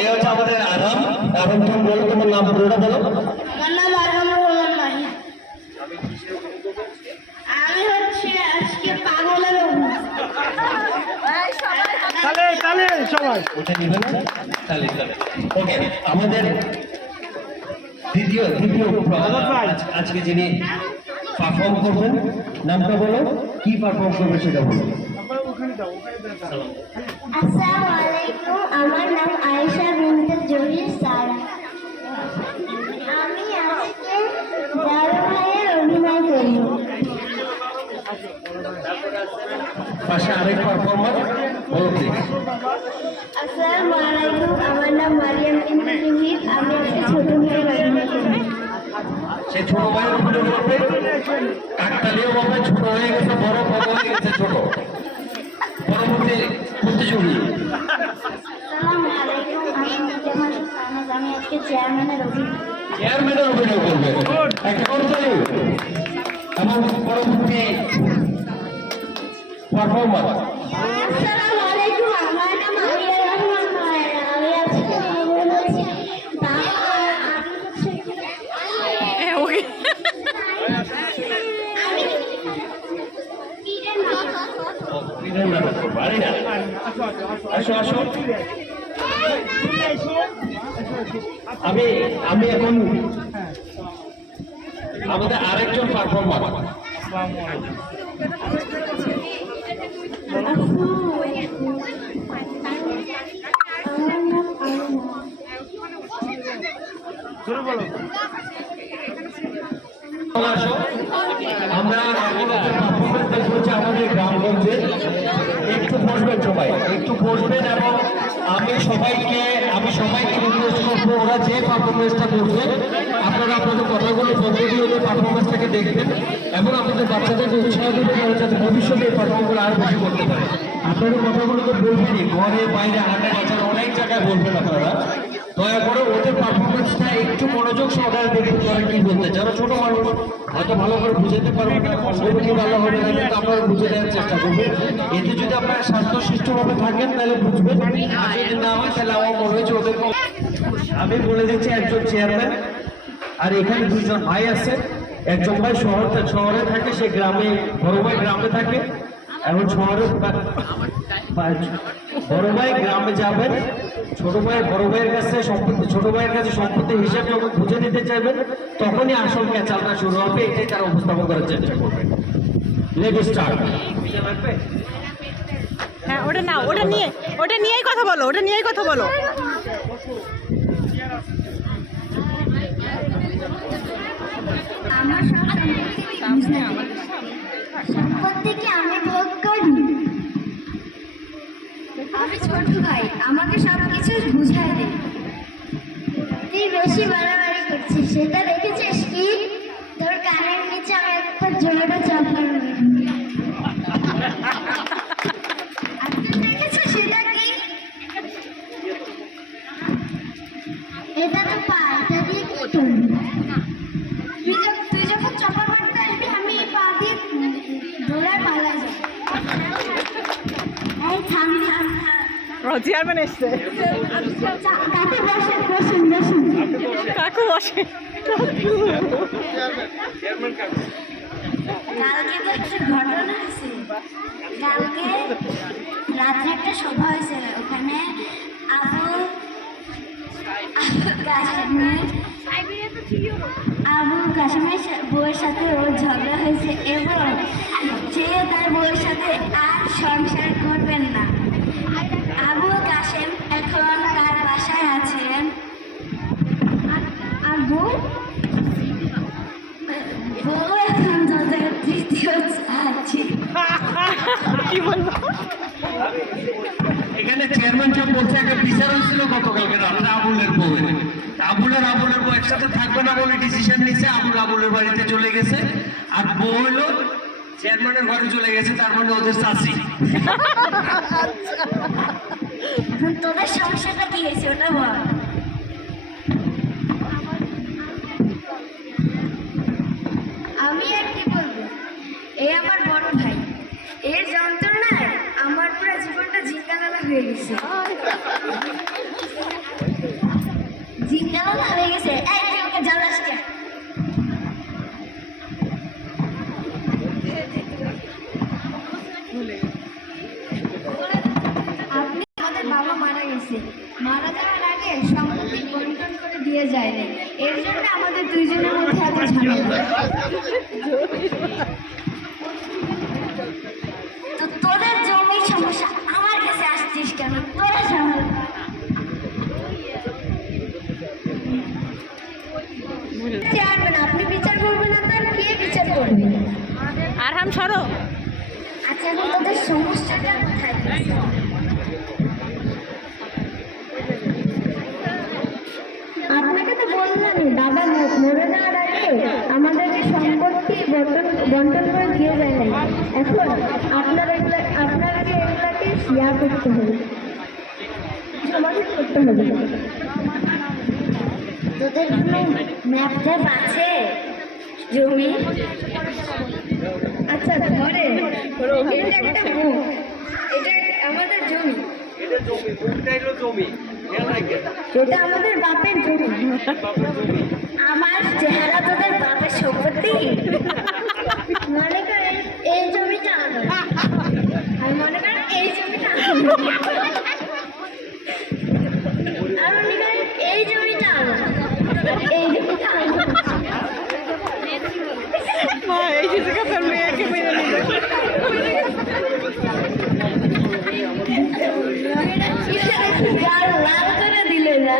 এই হচ্ছে আমাদের আরাম। আরাম, তুমি বলো তোমার নাম পুরোটা বলো। আমার নাম আরামুর রহমান মাহি। আমি হচ্ছে আজকে পাগলের সবাই ওটা নিবে না, তাহলে ওকে। আমাদের দ্বিতীয় আজকে যিনি পারফর্ম করবেন নামটা বলো, কি পারফর্ম করবে সেটা বলো। আসসালামু আলাইকুম, আমার নাম আয়েশা বিনতে জহির সারা। আমি আজকে বড় ভাইয়ের অভিনয় করব। পাশে আরেক পারফর্মার বলো প্লিজ। আসসালামু আলাইকুম, আমার নাম মারিয়াম বিনতে জহির। আমি আজকে ছোট ভাইয়ের অভিনয় করব। সে ছোট ভাইয়ের অভিনয় করবে, কাকতালীয় ভাবে ছোট হয়ে গেছে, বড় হয়ে গেছে ছোট। পরবর্তী প্রতিযোগী। আসসালামু আলাইকুম, আমি জামাল সানাজ। আমি আজকে চেয়ারম্যানের অভিনয় করবে একেবারে। এবং পরবর্তী পারফর্মার। আসসালামু আলাইকুম, আমার নাম আলিয়া রহমান মায়েরা। আমি আজকে বলেছি বাবা আমি হচ্ছে আসো আসো। আমি এখন আমাদের আরেকজন পারফর্মার। আমরা আমাদের গ্রামগঞ্জে একটু বসবেন, সবাই একটু বসবেন। এবং আমি সবাইকে রিকোয়েস্ট করবো, ওরা যে পারফরমেন্সটা করবে আপনারা আপনাদের কথাগুলো বন্ধ দিয়ে ওদের পারফরমেন্সটাকে দেখবেন এবং আপনাদের বাচ্চাদেরকে উৎসাহ দেবেন যাতে ভবিষ্যতে এই পারফর্মগুলো আরো বেশি করতে পারে। আপনাদের কথাগুলো তো বলবেনই, ঘরে বাইরে হাঁটা বাচ্চারা অনেক জায়গায় বলবেন আপনারা। দয়া করে ওদের পারফরমেন্সটা একটু মনোযোগ সহকারে দেখে তারা কি বলতে, যারা ছোট মানুষ হয়তো ভালো করে বুঝাতে পারবে না, অঙ্গভঙ্গি ভালো হবে না, কিন্তু আপনারা বুঝে দেওয়ার চেষ্টা করবেন। এতে যদি আপনারা স্বাস্থ্যশিষ্টভাবে থাকেন তাহলে বুঝবেন, আর যদি না হয় তাহলে আমার মনে হয়েছে ওদেরকে আমি বলে দিচ্ছি একজন চেয়ারম্যান আর এখানে দুইজন ভাই আছে। একজন ভাই শহরে থাকে, সে গ্রামে, বড় ভাই গ্রামে থাকে। এখন শহরে বড় ভাই গ্রামে যাবেন, ছোট ভাইয়ের কাছে সম্পত্তি হিসাব যখন বুঝে নিতে চাইবেন তখনই আসল ক্যাচালটা শুরু হবে। এটাই তারা উপস্থাপন করার চেষ্টা করবে। Let's start. হ্যাঁ, ওটা নিয়েই কথা বলো, আমার সম্পত্তিকে আমি ভোগ করি। আমি ছোট ভাই, আমাকে সবকিছু বুঝাই দে। তুই বেশি বাড়াবাড়ি করছিস, সেটা দেখেছিস কি? তোর কানের নিচে আমি একটা জোড়া চাপার দেখেছো সেটা কি? এটা তো পা, এটা দিয়ে কি করবি? তুই যখন চাপা মারতে আসবি আমি এই পা দিয়ে দৌড়ায় পালা যাবো। এই থাম। চেয়ারম্যান এসছে, কাকু বসে। কালকে তো একটা ঘটনা হয়েছে। কালকে রাত্রে একটা সভা হয়েছে, ওখানে আবুল কাশেমের বউয়ের সাথে ওর ঝগড়া হয়েছে এবং সে তার বউয়ের সাথে আর সংসার করবেন না। আবুল কাশেম এখন তার বাসায় আছেন। আর বউ এখন তাদের তৃতীয় আছে। কি বলবো? এখানে চেয়ারম্যান সাহেব বলছে একটা বিচার হয়েছিল গতকালকে রাত্রে আবুলের বউ একসাথে থাকবে না বলে ডিসিশন নিয়েছে। আবুলের বাড়িতে চলে গেছে, আর বউ হলো চেয়ারম্যানের ঘরে চলে গেছে, তার মানে ওদের চাষি। তোদের সমস্যাটা কি হয়েছে ওটা বল। আমি আর কি বলবো, এই আমার বড় ভাই, এর যন্ত্রণায় আমার পুরো জীবনটা ঝিঙ্গালালা হয়ে গেছে। হয়েছে, মারা যাওয়ার আগে সম্পত্তি বন্টন করে দিয়ে যায় না, এর জন্য আমাদের দুইজনের মধ্যে এত ঝামেলা। তো তোদের জমির সমস্যা আমার কাছে আসছিস কেন? তোরা ঝামেলা। চেয়ারম্যান, আপনি বিচার করবেন না, তার কে বিচার করবে? আর হাম সরো। আচ্ছা, এখন তোদের সমস্যাটা কোথায়? আপনাকে তো বললাম দাদা মরে যাওয়ার আগে আমাদেরকে সম্পত্তি বন্টন করে দিয়ে যায় না, এখন আপনাকে এগুলাকে শেয়ার করতে হবে, সমাধান করতে হবে। তোদের কোনো ম্যাপ ট্যাপ আছে জমি? আচ্ছা ধরে এটা একটা মুখ, এটা আমাদের জমি, এটা আমাদের বাপের জমি। আমার চেহারা তোদের বাপের সম্পত্তি? মনে করেন এই জমিটা আমার, আর মনে করেন এই জমিটা আমার, আর মনে করেন এই জমিটা আমার, এই জমিটা আমার। মা এই শিশুকে তার মেয়েকে মেরে নিল। লাল করে দিলে না।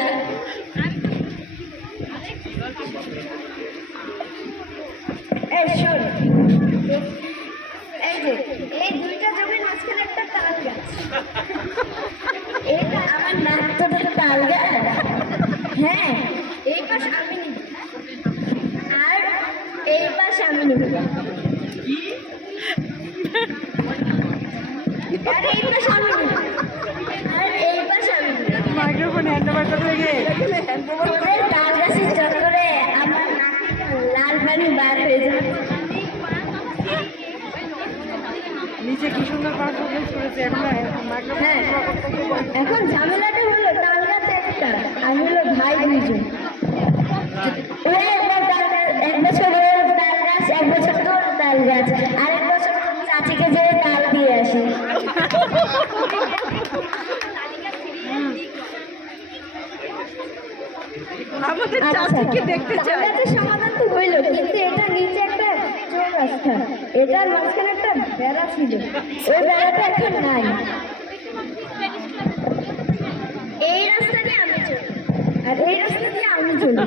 এই শোন, এই যে এই দুইটা জমির মাঝখানে একটা তাল গাছ, এটা আমার নাক তো তাল গাছ। হ্যাঁ, এই পাশ আমি নিব আর এই পাশ আমি নিব, আর এই পাশ আমি নিব আর এই পাশ আমি নিব। মাইক্রোফোন হ্যান্ড ওভার করে গিয়ে তোদের তাল গাছের চক্করে আমার নাক থেকে লাল পানি বার হয়ে যাবে। নিচে কি সুন্দর পারফরমেন্স করেছে। হ্যাঁ, এখন ঝামেলাটা হলো তাল গাছ একটা আর হলো ভাই দুইজন। ও একবার তাল গাছ, এক বছর ওর তাল গাছ, এক বছর তোর তাল গাছ, আর এক বছর তোর চাচিকে যে তাল দিয়ে আসে। আমাদের আচ্ছা, চাচিকে দেখতে তাল চাই। গাছের সমাধান তো হইলো, কিন্তু এটা নিচে একটা চৌরাস্তা, এটার মাঝখানে একটা বেড়া ছিল, ওই বেড়াটা এখন নাই। এই রাস্তা দিয়ে আমি চলি আর এই রাস্তা দিয়ে আমি চলি।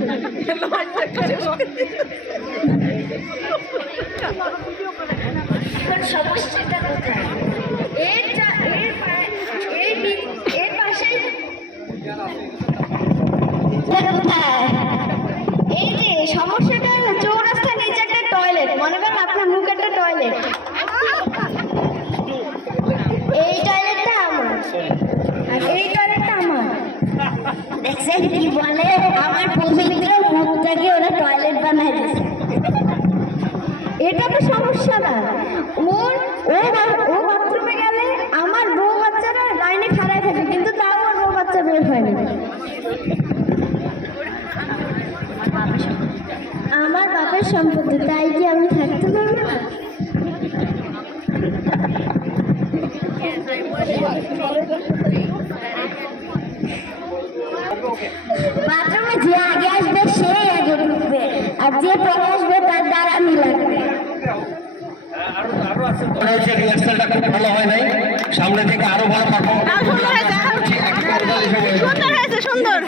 এখন সমস্যাটা কোথায়? এর পাশে কোথায়? এই যে সমস্যাটা হলো চৌরাস্তার নিচে একটা টয়লেট, মনে করেন আপনার মুখ একটা টয়লেট, এই টয়লেটটা আমার আর এই টয়লেটটা আমার। দেখছেন কি বলে, আমার পবিত্র মুখটাকে ওরা টয়লেট বানাই দিচ্ছে। এটা তো সমস্যা না, ও বাথরুমে গেলে আমার বউ বাচ্চারা লাইনে খাড়ায় থাকে, কিন্তু তাও ওর বউ বাচ্চা বের হয় না। আমার বাপের সম্পত্তি, তাই কি আমি থাকতে পারবো না? বাথরুমে যে আগে আসবে সে আগে ঢুকবে, আর যে পরে আসবে তার দাঁড়ানি লাগবে। রিহার্সালটা খুব ভালো হয় নাই, সামনে থেকে আরো ভালো পারফরমেন্স সুন্দর হয়েছে, সুন্দর হয়েছে, সুন্দর।